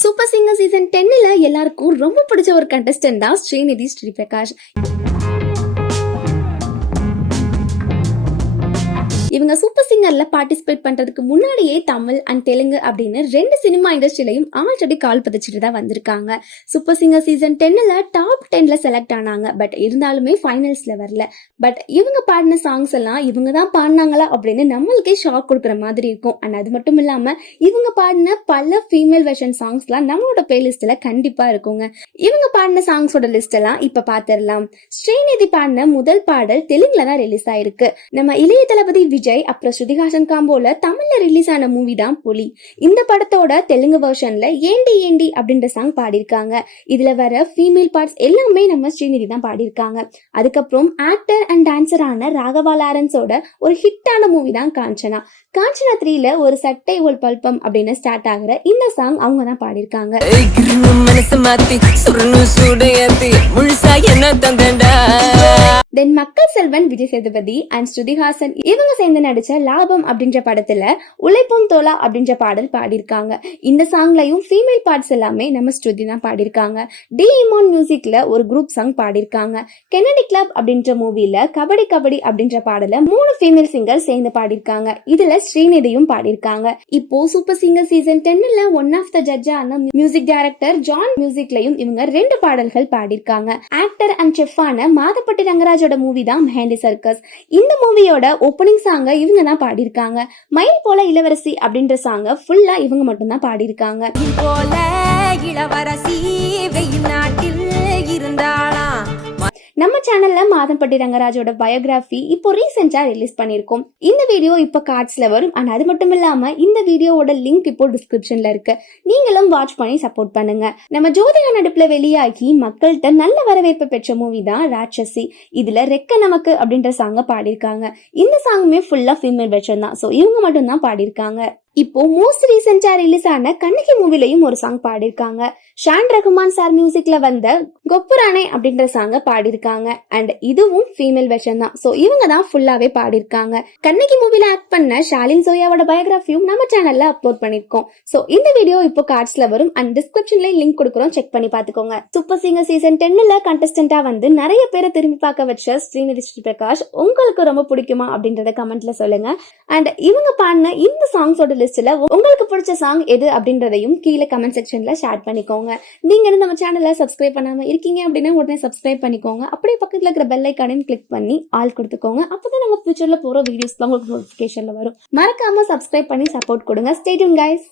Super singer season 10ல எல்லாருக்கும் ரொம்ப பிடிச்ச ஒரு கண்டஸ்டன்ட் தான் ஸ்ரீநிதி ஸ்ரீபிரகாஷ். இவங்க சூப்பர் சிங்கர்ல பார்ட்டிசிபேட் பண்றதுக்கு முன்னாடியே தமிழ் அண்ட் தெலுங்கு அப்படின்னு 2 சினிமா இண்டஸ்ட்ரியிலையும் ஆல்ரெடி கால் பதிச்சுட்டு தான் வந்திருக்காங்க. சூப்பர் சிங்கர் சீசன் 10ல டாப் 10ல செலக்ட் ஆனாங்க. பட் இருந்தாலுமே ஃபைனல்ஸ்ல வரல. பட் இவங்க பாடின சாங்ஸ் எல்லாம் இவங்க தான் பாடினாங்களா அப்படின்னு நம்மளுக்கே ஷாக் கொடுக்குற மாதிரி இருக்கும். அண்ட் அது மட்டும் இல்லாம இவங்க பாடின பல ஃபீமேல் வெர்ஷன் சாங்ஸ்லாம் நம்மளோட பிளேலிஸ்ட்ல கண்டிப்பா இருக்குங்க. இவங்க பாடின சாங்ஸோட லிஸ்ட் எல்லாம் இப்ப பாத்திரலாம். ஸ்ரீநிதி பாடின முதல் பாடல் தெலுங்குல தான் ரிலீஸ் ஆயிருக்கு. நம்ம இளைய தளபதி விஜய் அப்புறம் ஸ்ருதிஹாசன் காம்போல தமிழ்ல ரிலீஸ் ஆன மூவி தான் புலி. இந்த படத்தோட தெலுங்கு வெர்ஷன்ல ஏண்டி ஏண்டி அப்படின்ற சாங் பாடியிருக்காங்க. இதுல வர ஃபீமேல் பார்ட்ஸ் எல்லாமே நம்ம ஸ்ரீநிதி தான் பாடியிருக்காங்க. அதுக்கப்புறம் ஆக்டர் அண்ட் டான்சரான ராகவா லாரன்ஸோட ஒரு ஹிட்டான மூவி தான் காஞ்சனா. காஞ்சனா 3ல ஒரு சட்டை ஒரு பல்பம் அப்படின்னு ஸ்டார்ட் ஆகுற இந்த சாங் அவங்க தான் பாடியிருக்காங்க. தென் மக்கள் செல்வன் விஜய் சேதுபதி அண்ட் ஸ்ருதிஹாசன் இவங்க சேர்ந்து நடிச்ச லாபம் அப்படின்ற படத்துல உழைப்பும் தோலா அப்படின்ற பாடல் பாடியிருக்காங்க. இந்த சாங்லயும் ஃபீமேல் பார்ட்ஸ் எல்லாமே நம்ம ஸ்ருதி தான் பாடியிருக்காங்க. டி இமான் மியூசிக்ல ஒரு குரூப் சாங் பாடியிருக்காங்க. கென்னடி கிளப் அப்படின்ற மூவில கபடி கபடி அப்படின்ற பாடல 3 ஃபீமேல் சிங்கர் சேர்ந்து பாடியிருக்காங்க. இதுல ஸ்ரீநிதியும் பாடியிருக்காங்க. இப்போ சூப்பர் சிங்கர் சீசன் 10ல ஒன் ஆஃப் த ஜட்ஜான மியூசிக் டைரக்டர் ஜான் மியூசிக்லயும் இவங்க 2 பாடல்கள் பாடியிருக்காங்க. ஆக்டர் அண்ட் செஃப்பான மாதப்பட்டி ரங்கராஜோட மூவி தான் மெஹந்தி சர்க்கஸ். இந்த மூவியோட ஓப்பனிங் சாங்க இவங்க தான் பாடியிருக்காங்க. மயில் போல இளவரசி அப்படின்ற சாங்க ஃபுல்லா இவங்க மட்டும் தான் பாடியிருக்காங்க. நம்ம சேனல்ல மாதம்பட்டி ரங்கராஜோட பயோகிராஃபி இப்போ ரீசெண்டா ரிலீஸ் பண்ணிருக்கோம். இந்த வீடியோ இப்போ கார்ட்ஸ்ல வரும். அண்ட் அது மட்டும் இல்லாம இந்த வீடியோவோட லிங்க் இப்போ டிஸ்கிரிப்ஷன்ல இருக்கு. நீங்களும் வாட்ச் பண்ணி சப்போர்ட் பண்ணுங்க. நம்ம ஜோதிகா நடிப்புல வெளியாகி மக்கள்கிட்ட நல்ல வரவேற்பு பெற்ற மூவி தான் ராட்சசி. இதுல ரெக்க நமக்கு அப்படின்ற சாங்க பாடியிருக்காங்க. இந்த சாங்குமே ஃபுல்லா ஃபீமேல் வெர்ஷன் தான். சோ இவங்க மட்டும் தான் பாடியிருக்காங்க. இப்போ மோஸ்ட் ரீசெண்டா ரிலீஸ் ஆன கண்ணகி மூவிலையும் ஒரு சாங் பாடியிருக்காங்க. ஷான் ரகுமான் சார் மியூசிக்ல வந்த கொப்புரானே அப்படின்ற சாங்க பாடியிருக்காங்க. அண்ட் இதுவும் ஃபீமேல் வெர்ஷன் தான். சோ இவங்க தான் ஃபுல்லாவே பாடியிருக்காங்க. கண்ணகி மூவில ஆக்ட் பண்ண ஷாலின் சோயாவோட பயோகிராஃபியும் நம்ம சேனல்ல அப்லோட் பண்ணிருக்கோம். சோ இந்த வீடியோ இப்போ கார்ட்ஸ்ல வரும். அண்ட் டிஸ்கிரிப்ஷன்ல லிங்க் கொடுக்குறோம், செக் பண்ணி பாத்துக்கோங்க. சூப்பர் சிங்கர் சீசன் 10ல கண்டஸ்டன்டா வந்து நிறைய பேரை திரும்பி பார்க்க வச்ச ஸ்ரீநிதி ஸ்ரீபிரகாஷ் உங்களுக்கு ரொம்ப பிடிக்குமா அப்படின்றத கமெண்ட்ல சொல்லுங்க. அண்ட் இவங்க பாடின இந்த சாங்ஸோட லிஸ்ட்ல உங்களுக்கு பிடிச்ச சாங் எது அப்படின்றதையும் கீழே கமெண்ட் செக்ஷன்ல ஷேர் பண்ணிக்கோங்க. நீங்க நம்ம சேனலை சப்ஸ்கிரைப் பண்ணாம இருக்கீங்க அப்படின்னா உடனே சப்ஸ்கிரைப் பண்ணிக்கோங்க. அப்படியே பக்கத்துல இருக்கிற பெல் ஐகானையும் கிளிக் பண்ணி ஆல் கொடுத்துக்கோங்க. அப்பதான் நம்ம ஃபியூச்சர்ல போற வீடியோஸ்லாம் உங்களுக்கு நோட்டிபிகேஷன்ல வரும். மறக்காம சப்ஸ்கிரைப் பண்ணி சப்போர்ட் கொடுங்க. Stay tune guys.